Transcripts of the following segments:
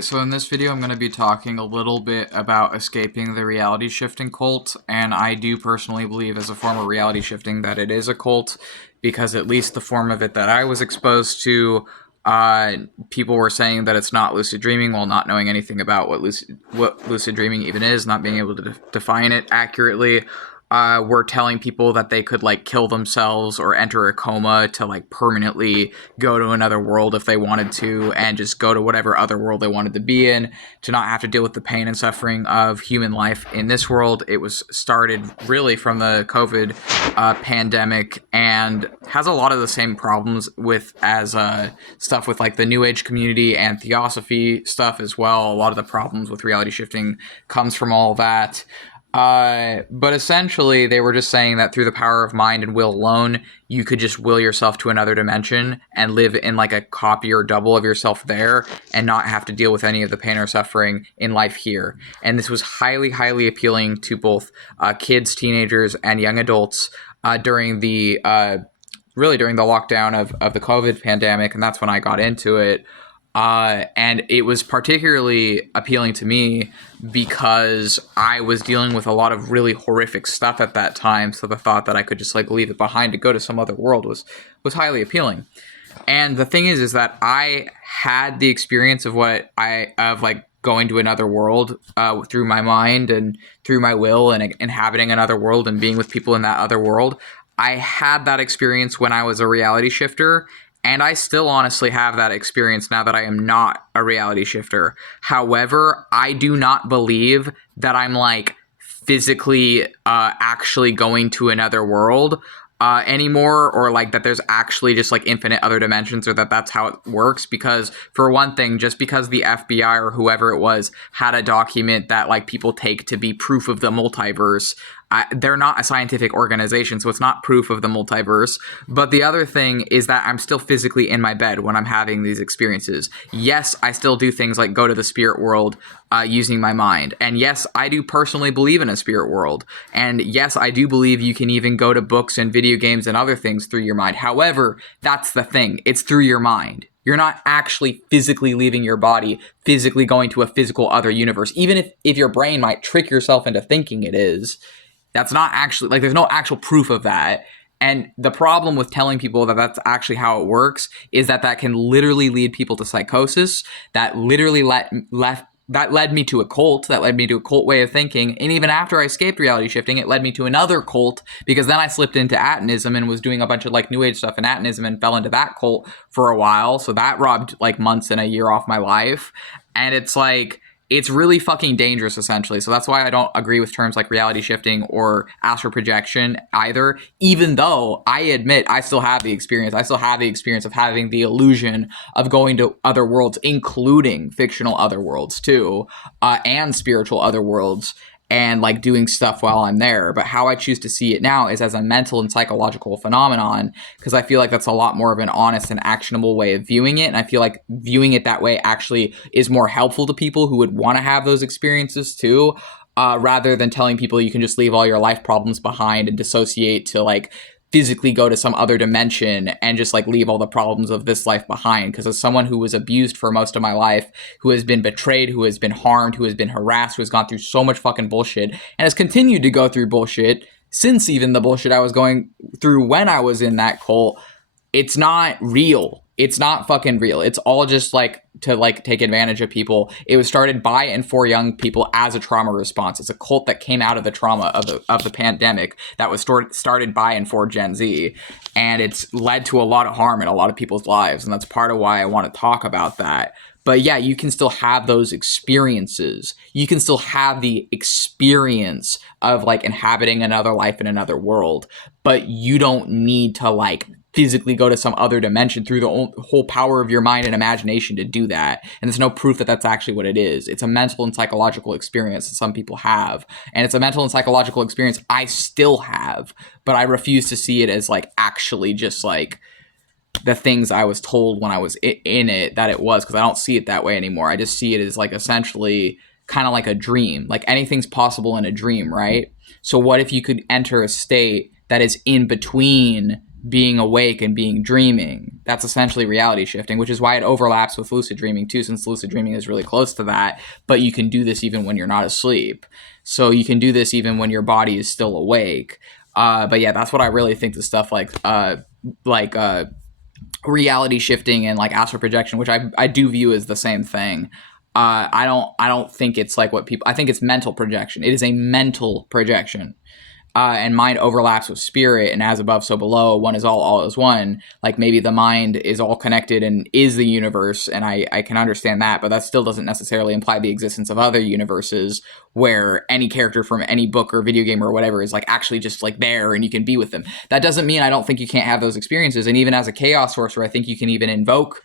So in this video, I'm going to be talking a little bit about escaping the reality shifting cult, and I do personally believe as a form of reality shifting that it is a cult, because at least the form of it that I was exposed to, people were saying that it's not lucid dreaming while not knowing anything about what lucid dreaming even is, not being able to define it accurately. Were telling people that they could like kill themselves or enter a coma to like permanently go to another world if they wanted to, and just go to whatever other world they wanted to be in, to not have to deal with the pain and suffering of human life in this world. It was started really from the COVID pandemic, and has a lot of the same problems with as stuff with like the New Age community and Theosophy stuff as well. A lot of the problems with reality shifting comes from all that. But essentially, they were just saying that through the power of mind and will alone, you could just will yourself to another dimension and live in like a copy or double of yourself there, and not have to deal with any of the pain or suffering in life here. And this was highly, highly appealing to both kids, teenagers, and young adults during the really during the lockdown of the COVID pandemic, and that's when I got into it. And it was particularly appealing to me because I was dealing with a lot of really horrific stuff at that time. So the thought that I could just like leave it behind to go to some other world was highly appealing. And the thing is that I had the experience of like going to another world through my mind and through my will, and inhabiting another world and being with people in that other world. I had that experience when I was a reality shifter, and I still honestly have that experience now that I am not a reality shifter. However, I do not believe that I'm like physically actually going to another world anymore, or like that there's actually just like infinite other dimensions, or that that's how it works. Because for one thing, just because the FBI or whoever it was had a document that like people take to be proof of the multiverse, they're not a scientific organization, so it's not proof of the multiverse. But the other thing is that I'm still physically in my bed when I'm having these experiences. Yes, I still do things like go to the spirit world using my mind. And yes, I do personally believe in a spirit world. And yes, I do believe you can even go to books and video games and other things through your mind. However, that's the thing. It's through your mind. You're not actually physically leaving your body, physically going to a physical other universe. Even if your brain might trick yourself into thinking it is, that's not actually, like, there's no actual proof of that. And the problem with telling people that that's actually how it works is that that can literally lead people to psychosis. That literally that led me to a cult. That led me to a cult way of thinking. And even after I escaped reality shifting, it led me to another cult, because then I slipped into Atonism and was doing a bunch of like New Age stuff in Atonism and fell into that cult for a while. So that robbed like months and a year off my life. And it's like, it's really fucking dangerous, essentially. So that's why I don't agree with terms like reality shifting or astral projection either, even though I admit I still have the experience. I still have the experience of having the illusion of going to other worlds, including fictional other worlds too, and spiritual other worlds, and like doing stuff while I'm there. But how I choose to see it now is as a mental and psychological phenomenon, because I feel like that's a lot more of an honest and actionable way of viewing it. And I feel like viewing it that way actually is more helpful to people who would want to have those experiences too, rather than telling people you can just leave all your life problems behind and dissociate to like physically go to some other dimension and just like leave all the problems of this life behind. Because as someone who was abused for most of my life, who has been betrayed, who has been harmed, who has been harassed, who has gone through so much fucking bullshit and has continued to go through bullshit since even the bullshit I was going through when I was in that cult, it's not real. It's not fucking real. It's all just like to like take advantage of people. It was started by and for young people as a trauma response. It's a cult that came out of the trauma of the pandemic that was started by and for Gen Z, and it's led to a lot of harm in a lot of people's lives, and that's part of why I want to talk about that. But yeah, you can still have those experiences. You can still have the experience of like inhabiting another life in another world, but you don't need to like physically go to some other dimension through the whole power of your mind and imagination to do that. And there's no proof that that's actually what it is. It's a mental and psychological experience that some people have. And it's a mental and psychological experience I still have, but I refuse to see it as like actually just like the things I was told when I was in it that it was, because I don't see it that way anymore. I just see it as like essentially kind of like a dream. Like anything's possible in a dream, right? So what if you could enter a state that is in between being awake and being dreaming. That's essentially reality shifting, which is why it overlaps with lucid dreaming too, since lucid dreaming is really close to that. But you can do this even when you're not asleep. So you can do this even when your body is still awake. But yeah, that's what I really think the stuff like reality shifting and like astral projection, which I do view as the same thing. I don't think it's like what people. I think it's mental projection. It is a mental projection. And mind overlaps with spirit, and as above, so below. One is all is one. Like maybe the mind is all connected and is the universe, and I can understand that, but that still doesn't necessarily imply the existence of other universes where any character from any book or video game or whatever is like actually just like there and you can be with them. That doesn't mean I don't think you can't have those experiences. And even as a chaos sorcerer, I think you can even invoke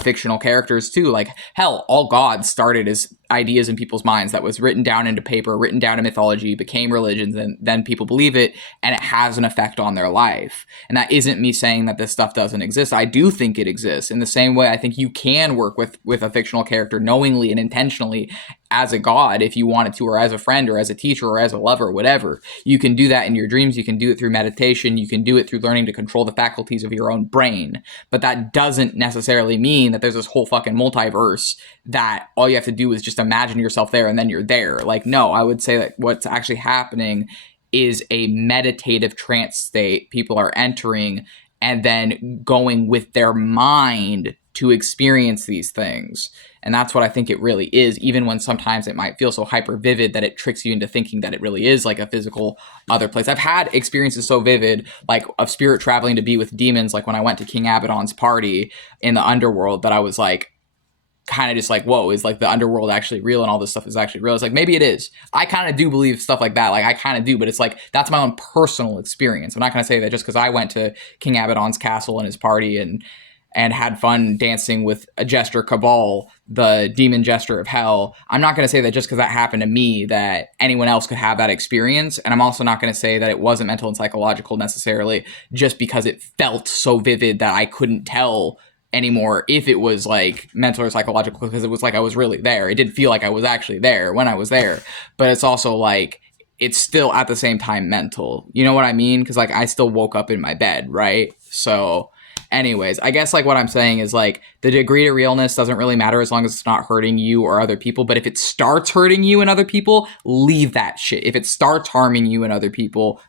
fictional characters too. Like hell, all gods started as ideas in people's minds that was written down into paper, written down in mythology, became religions, and then people believe it, and it has an effect on their life. And that isn't me saying that this stuff doesn't exist. I do think it exists. In the same way, I think you can work with a fictional character knowingly and intentionally as a god if you wanted to, or as a friend, or as a teacher, or as a lover, whatever. You can do that in your dreams. You can do it through meditation. You can do it through learning to control the faculties of your own brain. But that doesn't necessarily mean that there's this whole fucking multiverse that all you have to do is just imagine yourself there and then you're there. Like, no, I would say that what's actually happening is a meditative trance state people are entering and then going with their mind to experience these things. And that's what I think it really is, even when sometimes it might feel so hyper vivid that it tricks you into thinking that it really is like a physical other place. I've had experiences so vivid, like of spirit traveling to be with demons, like when I went to King Abaddon's party in the underworld, that I was like, kind of just like, whoa, is like the underworld actually real and all this stuff is actually real? It's like, maybe it is. I kind of do believe stuff like that. Like I kind of do, but it's like, that's my own personal experience. I'm not going to say that just because I went to King Abaddon's castle and his party and had fun dancing with a jester Cabal, the demon jester of hell. I'm not going to say that just because that happened to me that anyone else could have that experience. And I'm also not going to say that it wasn't mental and psychological necessarily just because it felt so vivid that I couldn't tell anymore if it was like mental or psychological, because it was like I was really there. It did feel like I was actually there when I was there. But it's also like, it's still at the same time mental. You know what I mean? Because like I still woke up in my bed, right? So anyways, I guess like what I'm saying is like the degree of realness doesn't really matter as long as it's not hurting you or other people. But if it starts hurting you and other people, leave that shit. If it starts harming you and other people,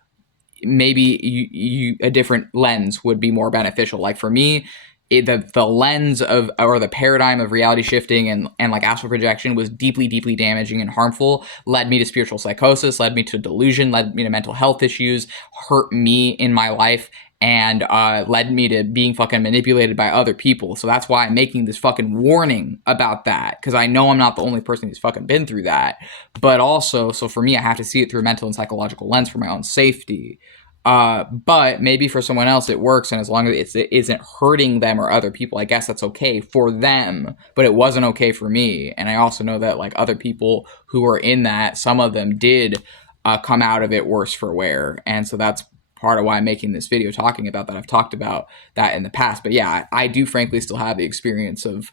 maybe you a different lens would be more beneficial. Like for me, the lens of, or the paradigm of reality shifting and like astral projection was deeply, deeply damaging and harmful, led me to spiritual psychosis, led me to delusion, led me to mental health issues, hurt me in my life, and led me to being fucking manipulated by other people. So that's why I'm making this fucking warning about that, because I know I'm not the only person who's fucking been through that. But also, so for me, I have to see it through a mental and psychological lens for my own safety. But maybe for someone else it works, and as long as it isn't hurting them or other people, I guess that's okay for them, but it wasn't okay for me. And I also know that like other people who were in that, some of them did come out of it worse for wear. And so that's part of why I'm making this video talking about that. I've talked about that in the past, but yeah, I do frankly still have the experience of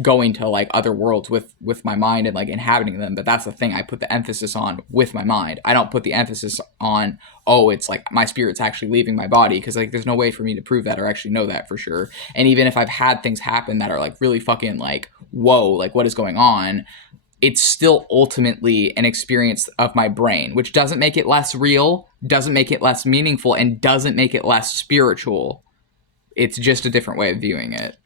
going to like other worlds with my mind and like inhabiting them. But that's the thing, I put the emphasis on with my mind. I don't put the emphasis on, oh, it's like my spirit's actually leaving my body, because like there's no way for me to prove that or actually know that for sure. And even if I've had things happen that are like really fucking like, whoa, like what is going on, it's still ultimately an experience of my brain, which doesn't make it less real, doesn't make it less meaningful, and doesn't make it less spiritual. It's just a different way of viewing it.